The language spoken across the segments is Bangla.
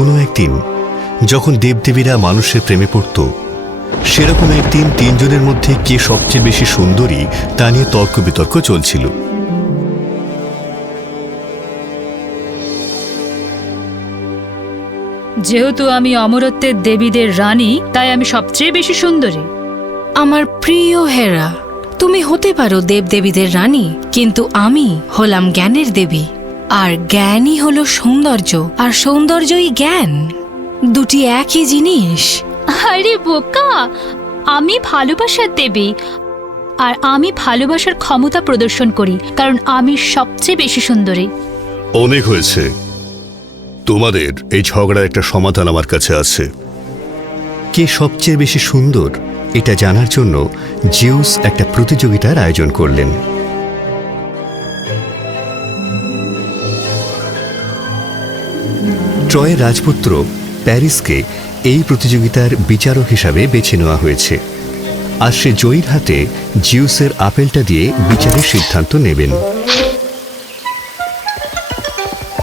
কোনো একদিন যখন দেবদেবীরা মানুষের প্রেমে পড়ত, সেরকম একদিন তিনজনের মধ্যে কে সবচেয়ে বেশি সুন্দরী তা নিয়ে তর্ক বিতর্ক চলছিল। যেহেতু আমি অমরত্বের দেবীদের রানী, তাই আমি সবচেয়ে বেশি সুন্দরী। আমার প্রিয় হেরা, তুমি হতে পারো দেবদেবীদের রানী, কিন্তু আমি হলাম জ্ঞানের দেবী। আর জ্ঞানই হলো সৌন্দর্য, আর সৌন্দর্যই জ্ঞান। দুটি একই জিনিস। আরে বোকা, আমি ভালোবাসার দেবী, আর আমি ভালোবাসার ক্ষমতা প্রদর্শন করি, কারণ আমি সবচেয়ে বেশি সুন্দরী। অনেক হয়েছে তোমাদের এই ঝগড়ার একটা সমাধান আমার কাছে আছে। কে সবচেয়ে বেশি সুন্দর এটা জানার জন্য জিউস একটা প্রতিযোগিতার আয়োজন করলেন। ট্রয়ের রাজপুত্র প্যারিসকে এই প্রতিযোগিতার বিচারক হিসাবে বেছে নেওয়া হয়েছে, আর সে জয়ীর হাতে জিউসের আপেলটা দিয়ে বিচারের সিদ্ধান্ত নেবেন।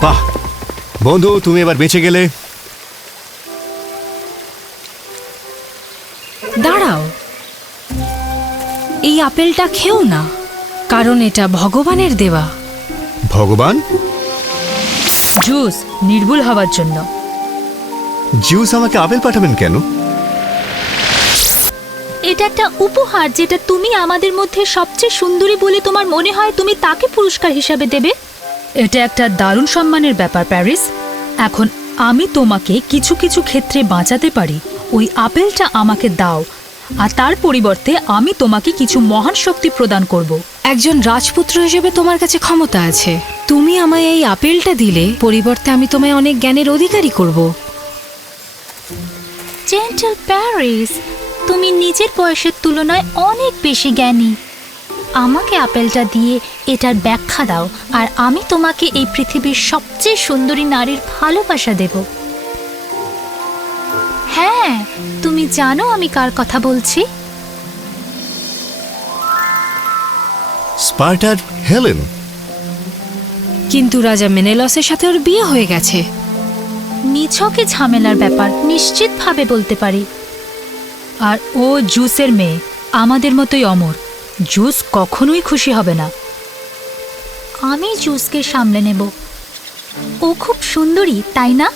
বাহ বন্ধু, তুমি এবার বেঁচে গেলে। দাঁড়াও, এই আপেলটা খেও না, কারণ এটা ভগবানের দেওয়া। ভগবান? জুস নির্ভুল হওয়ার জন্য। জিউস আমাকে আপেল পাঠাবেন কেন? এটা একটা উপহার, যেটা তুমি আমাদের মধ্যে সবচেয়ে সুন্দরী বলে তোমার মনে হয়, তুমি তাকে পুরস্কার হিসাবে দেবে। এটা একটা দারুণ সম্মানের ব্যাপার প্যারিস। এখন আমি তোমাকে কিছু কিছু ক্ষেত্রে বাঁচাতে পারি। ওই আপেলটা আমাকে দাও, আর তার পরিবর্তে আমি তোমাকে কিছু মহান শক্তি প্রদান করব। একজন রাজপুত্র হিসেবে তোমার কাছে ক্ষমতা আছে। তুমি আমায় এই আপেলটা দিলে পরিবর্তে আমি তোমায় অনেক জ্ঞানের অধিকারী করব। জেন্টল প্যারিস, তুমি নিজের বয়সের তুলনায় অনেক বেশি জ্ঞানী। আমাকে আপেলটা দিয়ে এটার ব্যাখ্যা দাও, আর আমি তোমাকে এই পৃথিবীর সবচেয়ে সুন্দরী নারীর ভালোবাসা দেব। হ্যাঁ, তুমি জানো আমি কার কথা বলছি? স্পার্টার হেলেন। কিন্তু রাজা মেনেলসের সাথে ওর বিয়ে হয়ে গেছে। নিছকে ঝামেলার ব্যাপার, নিশ্চিতভাবে বলতে পারি। আর ও জুসের মেয়ে, আমাদের মতোই অমর। জুস কখনোই খুশি হবে না। আমি জুসকে সামলে নেব। ও খুব সুন্দরী, তাই না?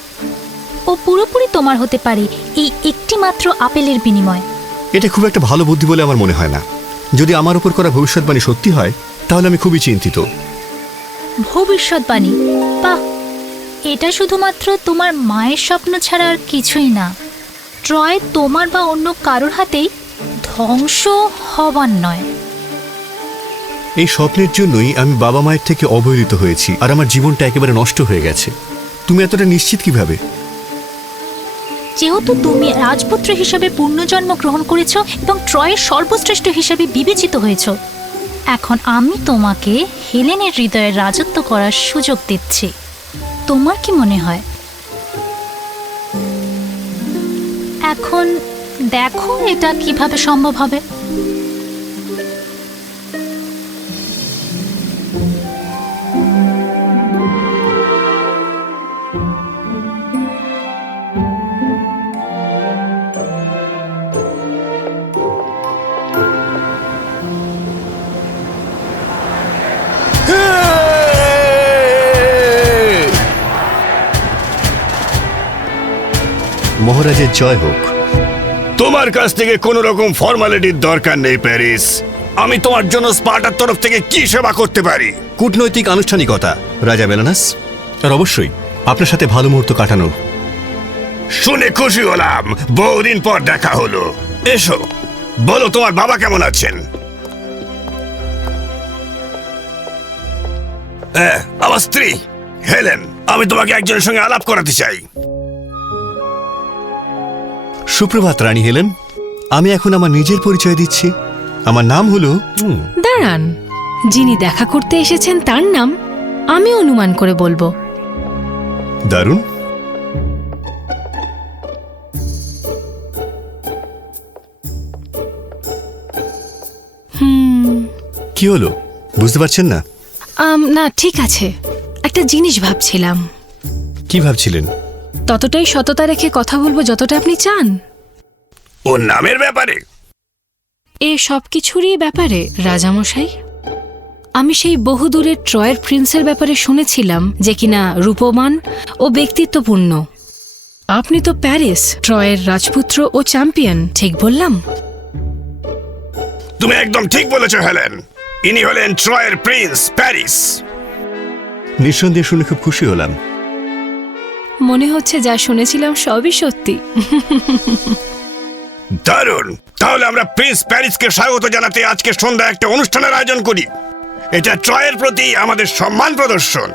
ও পুরোপুরি তোমার হতে পারে এই একটি মাত্র আপেলের বিনিময়। এটা খুব একটা ভালো বুদ্ধি বলে আমার মনে হয় না। যদি আমার উপর করা ভবিষ্যৎবাণী সত্যি হয়, তাহলে আমি খুবই চিন্তিত। ভবিষ্যৎবাণী? বাহ, এটা শুধুমাত্র তোমার মায়ের স্বপ্ন ছাড়া আর কিছুই না। ট্রয় তোমার বা অন্য কারোর হাতেই ধ্বংস হবার নয়। এই স্বপ্নের জন্যই আমি বাবা মায়ের থেকে অবহেলিত হয়েছি, আর আমার জীবনটা একেবারে নষ্ট হয়ে গেছে। তুমি এতটা নিশ্চিত কিভাবে? যেহেতু তুমি রাজপুত্র হিসেবে পুনর্জন্ম গ্রহণ করেছ এবং ট্রয়ের সর্বশ্রেষ্ঠ হিসেবে বিবেচিত হয়েছ, এখন আমি তোমাকে হেলেনের হৃদয়ে রাজত্ব করার সুযোগ দিচ্ছি। তোমার কি মনে হয়? এখন দেখো এটা কিভাবে সম্ভব হবে। মহারাজের জয় হোক। তোমার কাছ থেকে কোনো রকম ফর্মালিটির দরকার নেই প্যারিস। আমি তোমার জন্য স্পার্টার তরফ থেকে কি সেবা করতে পারি? কূটনৈতিক আনুষ্ঠানিকতা, রাজা মেলানাস, আর অবশ্যই আপনার সাথে ভালো মুহূর্ত কাটানো। শুনে খুশি হলাম, বহুদিন পর দেখা হলো। এসো, বলো তোমার বাবা কেমন আছেন? আমার স্ত্রী হেলেন, আমি তোমাকে একজনের সঙ্গে আলাপ করাতে চাই। সুপ্রভাত রানী হেলেন। আমি এখন আমার নিজের পরিচয় দিচ্ছি। আমার নাম হলো দাঁড়ান, যিনি দেখা করতে এসেছেন তার নাম আমি অনুমান করে বলবো। দারুণ। কি হলো, বুঝতে পারছেন না? না, ঠিক আছে, একটা জিনিস ভাবছিলাম। কি ভাবছিলেন? ততটাই সততা রেখে কথা বলবো যতটা আপনি চান। ওর নামের ব্যাপারে? এ সব কিছুরই ব্যাপারে রাজামশাই। আমি সেই বহুদূরের ট্রয়ের প্রিন্সের ব্যাপারে শুনেছিলাম যে কিনা রূপবান ও ব্যক্তিত্বপূর্ণ। আপনি তো প্যারিস ট্রয়ের রাজপুত্র ও চ্যাম্পিয়ন, ঠিক বললাম? তুমি একদম ঠিক বলেছ হেলেন। ইনি হলেন ট্রয়ের প্রিন্স প্যারিস। নিঃসন্দেহে শুনে খুব খুশি হলাম। মনে হচ্ছে যা শুনেছিলাম সবই সত্যি। দারুণ! তাহলে আমরা প্রিন্স প্যারিসকে স্বাগত জানাতে আজকে সন্ধ্যা একটা অনুষ্ঠানের আয়োজন করি। এটা ট্রয়ের প্রতি আমাদের সম্মান প্রদর্শন।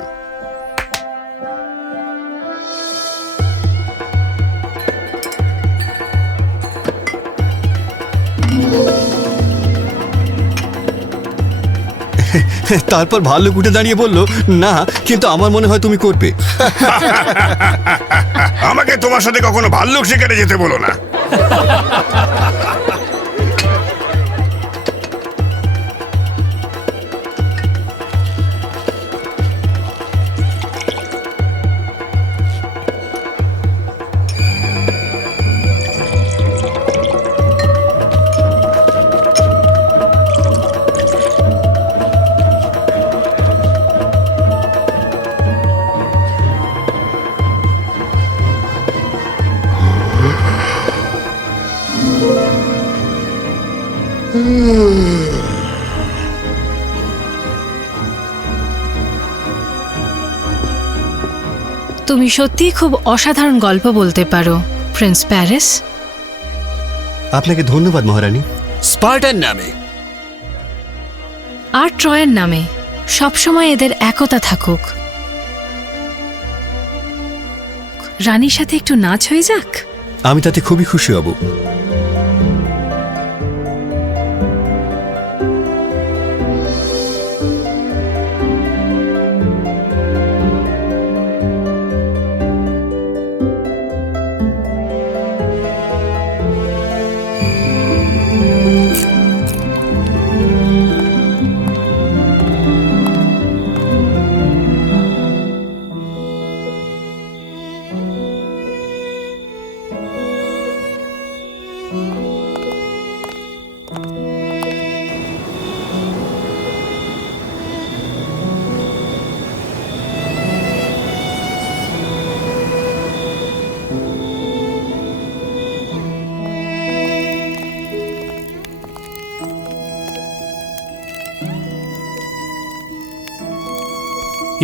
তারপর ভাল্লুক উঠে দাঁড়িয়ে বলল, না, কিন্তু আমার মনে হয় তুমি করবে। আমাকে তোমার সাথে কখনো ভাল্লুক শিকারে যেতে বলো না। তুমি সত্যিই খুব অসাধারণ গল্প বলতে পারো প্রিন্স প্যারিস। আপনাকে ধন্যবাদ মহারানী। স্পার্টার নামে আর ট্রয়ের নামে সবসময় এদের একতা থাকুক। রানীর সাথে একটু নাচ হয়ে যাক। আমি তাতে খুবই খুশি হব।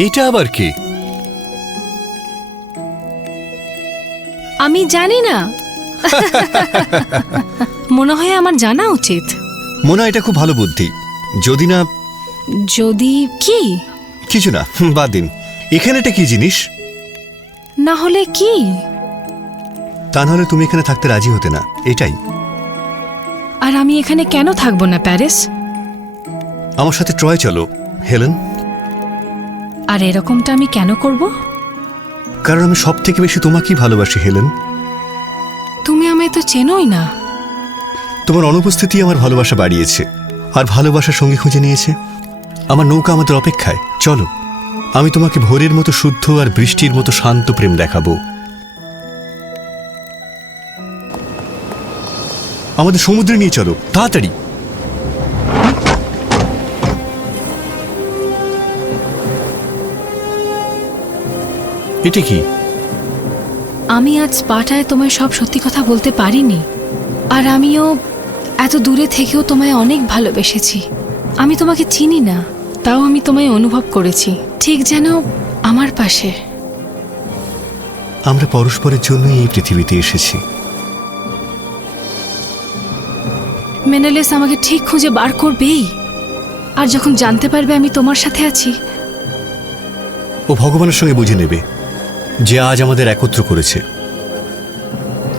এটা আবার কি? আমি জানি না। মনে হয় আমার জানা উচিত। মনে হয় এটা খুব ভালো বুদ্ধি। যদি না, যদি কি? কিছু না, বাদ দিন। এখানে এটা কি জিনিস? না হলে কি? তা নাহলে তুমি এখানে থাকতে রাজি হতে না, এটাই। আর আমি এখানে কেন থাকবো না প্যারিস? আমার সাথে ট্রয় চলো হেলেন। আর এরকমটা আমি কেন করব? কারণ আমি সব থেকে বেশি তোমাকেই ভালোবাসি হেলেন। তুমি আমায় তো চেনোই না। তোমার অনুপস্থিতি আমার ভালোবাসা বাড়িয়েছে, আর ভালোবাসার সঙ্গে খুঁজে নিয়েছে। আমার নৌকা আমাদের অপেক্ষায়, চলো। আমি তোমাকে ভোরের মতো শুদ্ধ আর বৃষ্টির মতো শান্ত প্রেম দেখাবো। আমাদের সমুদ্রে নিয়ে চলো, তাড়াতাড়ি। এটা কি? আমি আজ স্পার্টায় তোমায় সব সত্যি কথা বলতে পারিনি। আর আমিও এত দূরে থেকেও তোমায় অনেক ভালোবেসেছি। আমি তোমাকে চিনি না, তাও আমি তোমায় অনুভব করেছি, ঠিক যেন আমার পাশে। আমরা পরস্পরের জন্যই এই পৃথিবীতে এসেছি। মেনেলেস আমাকে ঠিক খুঁজে বার করবেই। আর যখন জানতে পারবে আমি তোমার সাথে আছি, ও ভগবানের সঙ্গে বুঝে নেবে যে আজ আমাদের একত্র করেছে।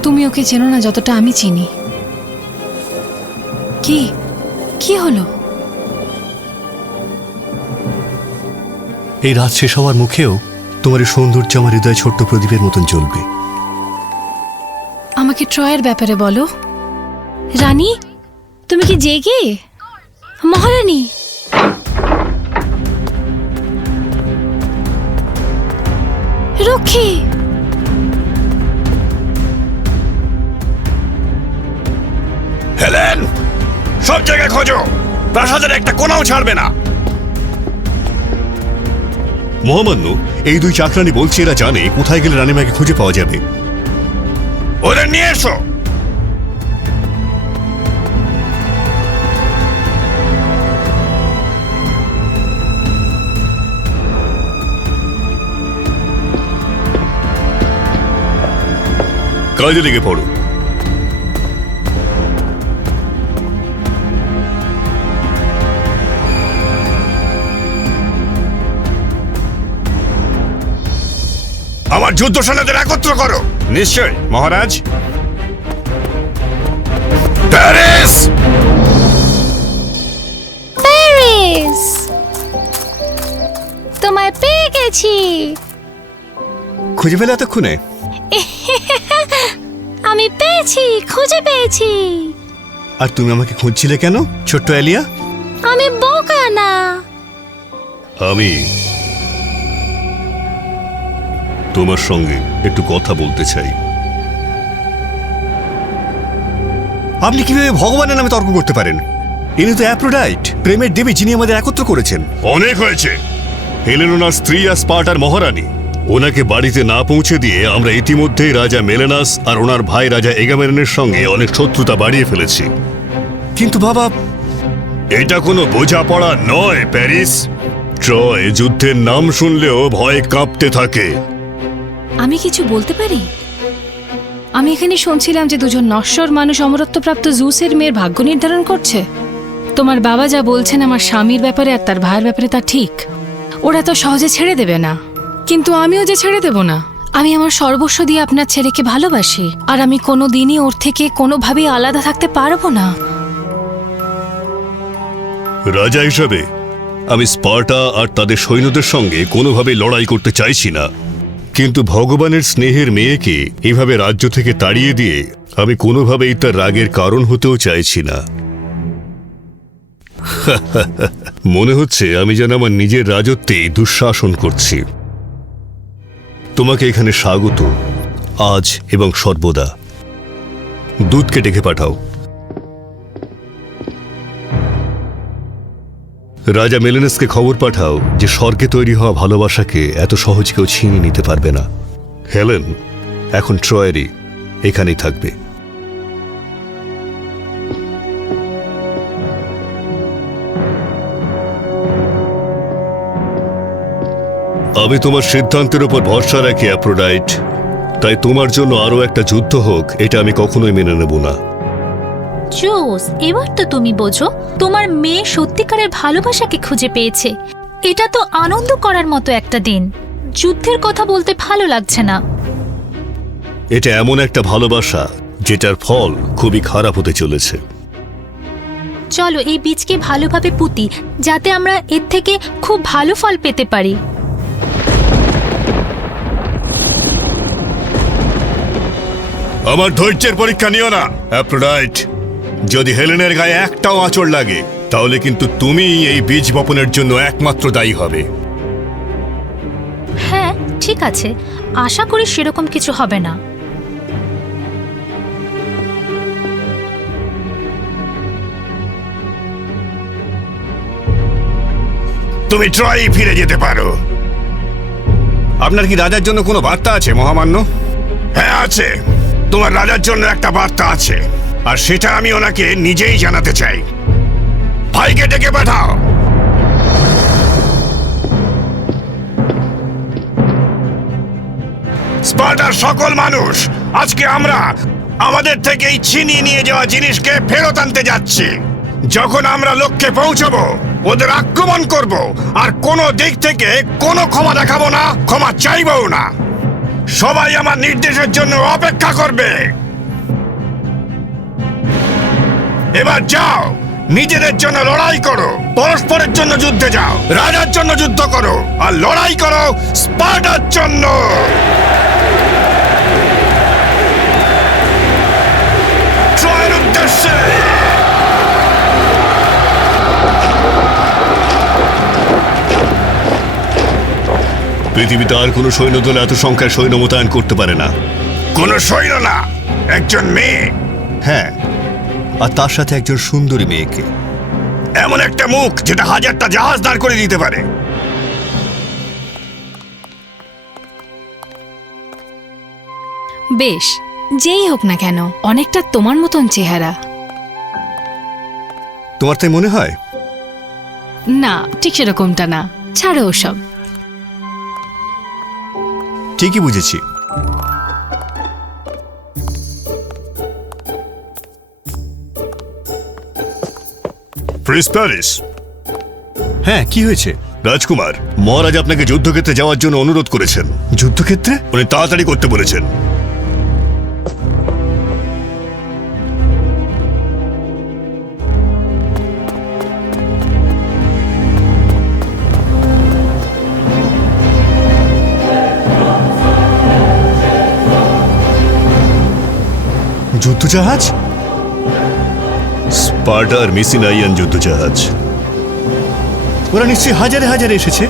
তুমি ওকে চেনো না যতটা আমি চিনি। কি কি হলো? এই রাত শেষ হওয়ার মুখেও তোমার এই সৌন্দর্য আমার হৃদয়ে ছোট্ট প্রদীপের মতন জ্বলবে। আমাকে ট্রয়ের ব্যাপারে বলো। রানী, তুমি কি জেগে? মহারানী, রক্ষী, সব জায়গায় খোঁজো, প্রাসাদের একটা কোনাও ছাড়বে না। মহামান্য, এই দুই চাকরানি বলছে এরা জানে কোথায় গেলে রানীমাকে খুঁজে পাওয়া যাবে। ওদের নিয়ে এসো। কাজে লেগে পড়ো। আমার যুদ্ধ সেনাদের একত্র করো। নিশ্চয় মহারাজ। প্যারিস! প্যারিস, তোমায় পেয়ে গেছি। খুঁজে পেলে এতক্ষণে? আমি পেয়েছি, খুঁজে পেয়েছি। আর তুমি আমাকে খুঁজছিলে কেন, ছোট্ট এলিয়া? আমি বোকা না। আমি তোমার সঙ্গে একটু কথা বলতে চাই। আপনি কিভাবে ভগবানের নামে তর্ক করতে পারেন? ইনি তো অ্যাফ্রোডাইট, প্রেমের দেবী, যিনি আমাদের একত্র করেছেন। অনেক হয়েছে। হেলেন ওনার স্ত্রী আর স্পার্টার মহারানী। ওনাকে বাড়িতে না পৌঁছে দিয়ে আমরা ইতিমধ্যেই রাজা মেলেনাস আর ওনার ভাই রাজা এগামেরনের সঙ্গে অনেক শত্রুতা বাড়িয়ে ফেলেছি। কিন্তু বাবা, এটা কোনো বোঝাপড়া নয় প্যারিস। ট্রয় যুদ্ধের নাম শুনলেও ভয়ে কাঁপতে থাকে। আমি কিছু বলতে পারি? আমি এখানে শুনছিলাম যে দুজন নশ্বর মানুষ অমরত্বপ্রাপ্ত জুসের মেয়ের ভাগ্য নির্ধারণ করছে। তোমার বাবা যা বলছেন আমার স্বামীর ব্যাপারে আর তার ভাইয়ের ব্যাপারে তা ঠিক। ওরা তো সহজে ছেড়ে দেবে না, কিন্তু আমিও যে ছেড়ে দেব না। আমি আমার সর্বস্ব দিয়ে আপনার ছেলেকে ভালোবাসি, আর আমি কোনো দিনই ওর থেকে কোনোভাবেই আলাদা থাকতে পারবো না। রাজা হিসাবে আমি স্পার্টা আর তাদের সৈন্যদের সঙ্গে কোনোভাবে লড়াই করতে চাইছি না, কিন্তু ভগবানের স্নেহের মেয়েকে এভাবে রাজ্য থেকে তাড়িয়ে দিয়ে আমি কোনোভাবেই তার রাগের কারণ হতেও চাইছি না। মনে হচ্ছে আমি যেন আমার নিজের রাজত্বেই দুঃশাসন করছি। তোমাকে এখানে স্বাগত, আজ এবং সর্বদা। দূতকে ডেকে পাঠাও। রাজা মেলেনাসকে খবর পাঠাও যে স্বর্গে তৈরি হওয়া ভালোবাসাকে এত সহজ কেউ ছিনিয়ে নিতে পারবে না। হেলেন এখন ট্রয়েরই, এখানেই থাকবে। আমি তোমার সিদ্ধান্তের উপর ভরসা রাখি অ্যাফ্রোডাইট, তাই তোমার জন্য আরো একটা যুদ্ধ হোক এটা আমি কখনোই মেনে নেব না। জোস, এবার তো তুমি বোঝো, তোমার মেয়ে সত্যিকারের ভালোবাসাকে খুঁজে পেয়েছে। এটা তো আনন্দ করার মতো একটা দিন। যুদ্ধের কথা বলতে ভালো লাগছে না। এটা এমন একটা ভালোবাসা যেটার ফল খুবই খারাপ হতে চলেছে। চলো এই বীজকে ভালোভাবে পুঁতি, যাতে আমরা এর থেকে খুব ভালো ফল পেতে পারি। আমার ধৈর্যের পরীক্ষা নিও না অ্যাফ্রোডাইট। যদি হেলেনের গায়ে একটাও আঁচড় লাগে তাহলে কিন্তু তুমি এই বীজ বপনের জন্য একমাত্র দায়ী হবে। হ্যাঁ ঠিক আছে, আশা করি সেরকম কিছু হবে না। তুমি ট্রয় ফিরে যেতে পারো। আপনার কি রাজার জন্য কোনো বার্তা আছে মহামান্য? হ্যাঁ আছে, তোমার রাজার জন্য একটা বার্তা আছে, আর সেটা আমি ওনাকে নিজেই জানাতে চাই। ভাইকে ডেকে পাঠাও। স্পার্টার সকল মানুষ, আজকে আমরা আমাদের থেকেই ছিনিয়ে নিয়ে যাওয়া জিনিসকে ফেরত আনতে যাচ্ছি। যখন আমরা লক্ষ্যে পৌঁছবো ওদের আক্রমণ করব, আর কোনো দিক থেকে কোনো ক্ষমা দেখাবো না, ক্ষমা চাইবও না। সবাই আমার নির্দেশের জন্য অপেক্ষা করবে। এবার যাও, নিজেদের জন্য লড়াই করো, পরস্পরের জন্য যুদ্ধে যাও, রাজার জন্য যুদ্ধ করো, আর লড়াই করো স্পার্টার জন্য। ট্রয়ের উদ্দেশ্যে। পৃথিবীতে আর কোনো সৈন্যদল এত সংখ্যায় সৈন্য মোতায়েন করতে পারে না। কোনো সৈন্য না, একজন মেয়ে। হ্যাঁ, আর তার সাথে একজন সুন্দরী মেয়েকে। এমন একটা মুখ যেটা হাজারটা জাহাজ দাঁড় করে দিতে পারে। বেশ, যেই হোক না কেন, অনেকটা তোমার মতন চেহারা। তোমার তাই মনে হয়? না, ঠিক সেরকমটা না, ছাড়ো ওসব। ঠিকই বুঝেছি। প্রিন্স প্যারিস, হ্যাঁ, কি হয়েছে? রাজকুমার, মহারাজ আপনাকে যুদ্ধক্ষেত্রে যাওয়ার জন্য অনুরোধ করেছেন। যুদ্ধক্ষেত্রে? উনি তাড়াতাড়ি করতে বলেছেন। যুদ্ধজাহাজ? স্পার্টা আর মিসিনাইয়ান যুদ্ধজাহাজ। ওরা নিশ্চয়ই হাজারে হাজারে এসেছে।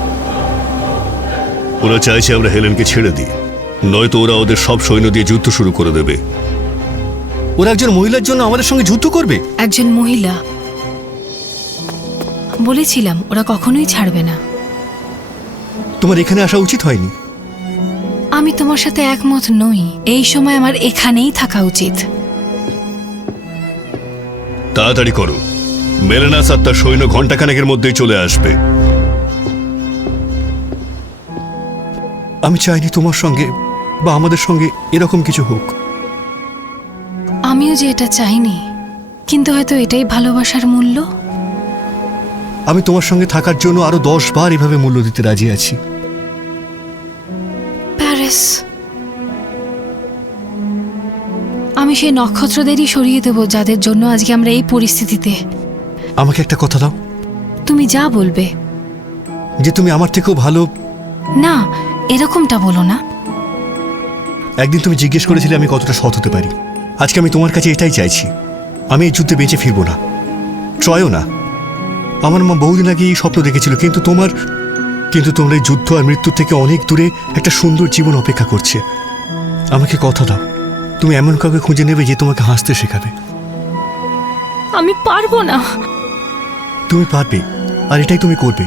ওরা চাইছে আমরা হেলেনকে ছেড়ে দিই, নয়তো ওরা ওদের সব সৈন্য দিয়ে যুদ্ধ শুরু করে দেবে। ওরা একজন মহিলার জন্য আমাদের সঙ্গে যুদ্ধ করবে? একজন মহিলা, বলেছিলাম ওরা কখনোই ছাড়বে না। তোমার এখানে আসা উচিত হয়নি। আমি তোমার সাথে একমত নই। এই সময় আমার এখানেই থাকা উচিত। তাড়াতাড়ি করো, মেলেনাস আর তার সৈন্য ঘণ্টাখানেকের মধ্যেই চলে আসবে। আমি চাইনি তোমার সঙ্গে বা আমাদের সঙ্গে এরকম কিছু হোক। আমিও যে এটা চাইনি, কিন্তু হয়তো এটাই ভালোবাসার মূল্য। আমি তোমার সঙ্গে থাকার জন্য আরো 10 বার এভাবে মূল্য দিতে রাজি আছি। প্যারিস, আমি সেই নক্ষত্রদেরই সরিয়ে দেব যাদের জন্য আজকে আমরা এই পরিস্থিতিতে। আমাকে একটা কথা দাও, তুমি যা বলবে। যে তুমি আমার থেকেও ভালো। না, এরকমটা বলো না। একদিন তুমি জিজ্ঞেস করেছিলে আমি কতটা সৎ হতে পারি। আজকে আমি তোমার কাছে এটাই চাইছি। আমি এই যুদ্ধে বেঁচে ফিরবো না, ট্রয়ও না। আমার মা বহুদিন আগে এই স্বপ্ন দেখেছিল, কিন্তু তোমরা এই যুদ্ধ আর মৃত্যুর থেকে অনেক দূরে একটা সুন্দর জীবন অপেক্ষা করছে। আমাকে কথা দাও, তুমি এমন কাউকে খুঁজে নেবে যে তোমাকে হাসতে শেখাবে। আমি পারবো না। তুমি পারবে, আর এটাই তুমি করবে।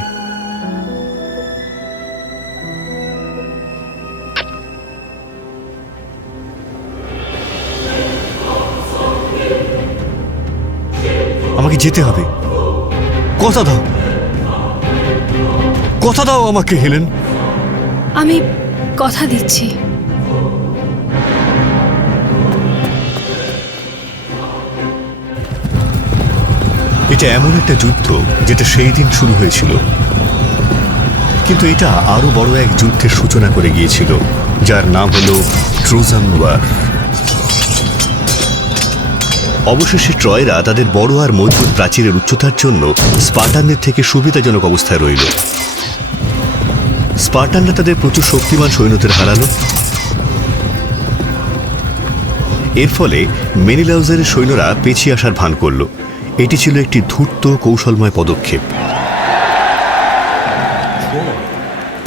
আমাকে যেতে হবে। কথা দাও, কথা দাও আমাকে হেলেন। আমি কথা দিচ্ছি। এটা এমন একটা যুদ্ধ যেটা সেই দিন শুরু হয়েছিল, কিন্তু এটা আরো বড় এক যুদ্ধের সূচনা করে গিয়েছিল, যার নাম হলো ট্রোজান ওয়ার। অবশেষে ট্রয়রা তাদের বড় আর মজবুত প্রাচীরের উচ্চতার জন্য স্পার্টানদের থেকে সুবিধাজনক অবস্থায় রইল। স্পার্টানরা তাদের প্রচুর শক্তিমান সৈন্যদের হারালো। এর ফলে মেনিলাউজারের সৈন্যরা পেছিয়ে আসার ভান করল। এটি ছিল একটি ধূর্ত কৌশলময় পদক্ষেপ।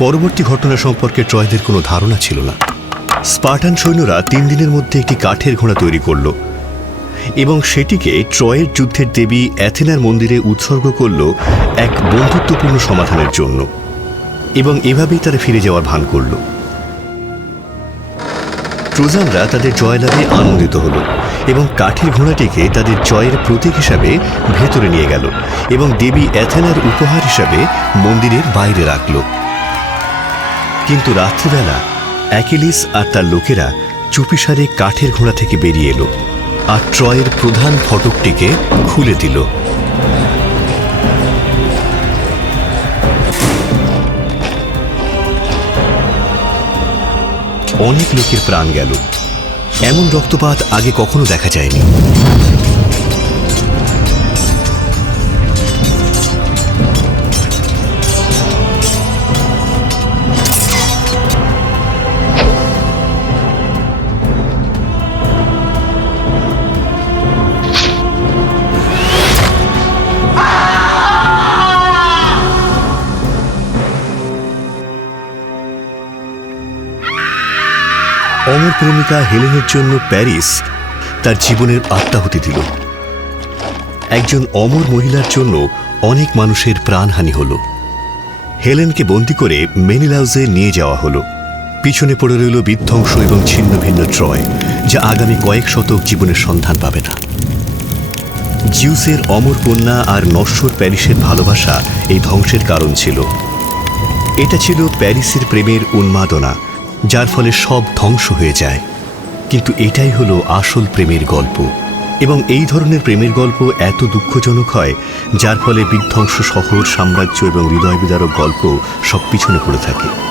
পরবর্তী ঘটনা সম্পর্কে ট্রয়দের কোনো ধারণা ছিল না। স্পার্টান সৈন্যরা 3 দিনের মধ্যে একটি কাঠের ঘোড়া তৈরি করল এবং সেটিকে ট্রয়ের যুদ্ধের দেবী অ্যাথেনার মন্দিরে উৎসর্গ করল এক বন্ধুত্বপূর্ণ সমাধানের জন্য, এবং এভাবেই তারা ফিরে যাওয়ার ভান করল। ট্রোজানরা তাদের জয়লাভে আনন্দিত হল এবং কাঠের ঘোড়াটিকে তাদের জয়ের প্রতীক হিসাবে ভেতরে নিয়ে গেল এবং দেবী অ্যাথেনার উপহার হিসাবে মন্দিরের বাইরে রাখল। কিন্তু রাত্রিবেলা অ্যাকিলিস আর তার লোকেরা চুপিসারে কাঠের ঘোড়া থেকে বেরিয়ে এলো আর ট্রয়ের প্রধান ফটকটিকে খুলে দিল। অনেক লোকের প্রাণ গেল। এমন রক্তপাত আগে কখনো দেখা যায়নি। অমর প্রেমিকা হেলেনের জন্য প্যারিস তার জীবনের আত্মাহুতি দিল। একজন অমর মহিলার জন্য অনেক মানুষের প্রাণহানি হলো। হেলেনকে বন্দী করে মেনিলাউজে নিয়ে যাওয়া হলো। পিছনে পড়ে রইল বিধ্বংস এবং ছিন্ন ভিন্ন ট্রয়, যা আগামী কয়েক শতক জীবনের সন্ধান পাবে না। জিউসের অমর কন্যা আর নশ্বর প্যারিসের ভালোবাসা এই ধ্বংসের কারণ ছিল। এটা ছিল প্যারিসের প্রেমের উন্মাদনা, যার ফলে সব ধ্বংস হয়ে যায়। কিন্তু এটাই হলো আসল প্রেমের গল্প, এবং এই ধরনের প্রেমের গল্প এত দুঃখজনক হয় যার ফলে বিধ্বংস শহর, সাম্রাজ্য এবং হৃদয় বিদারক গল্প সব পিছনে পড়ে থাকে।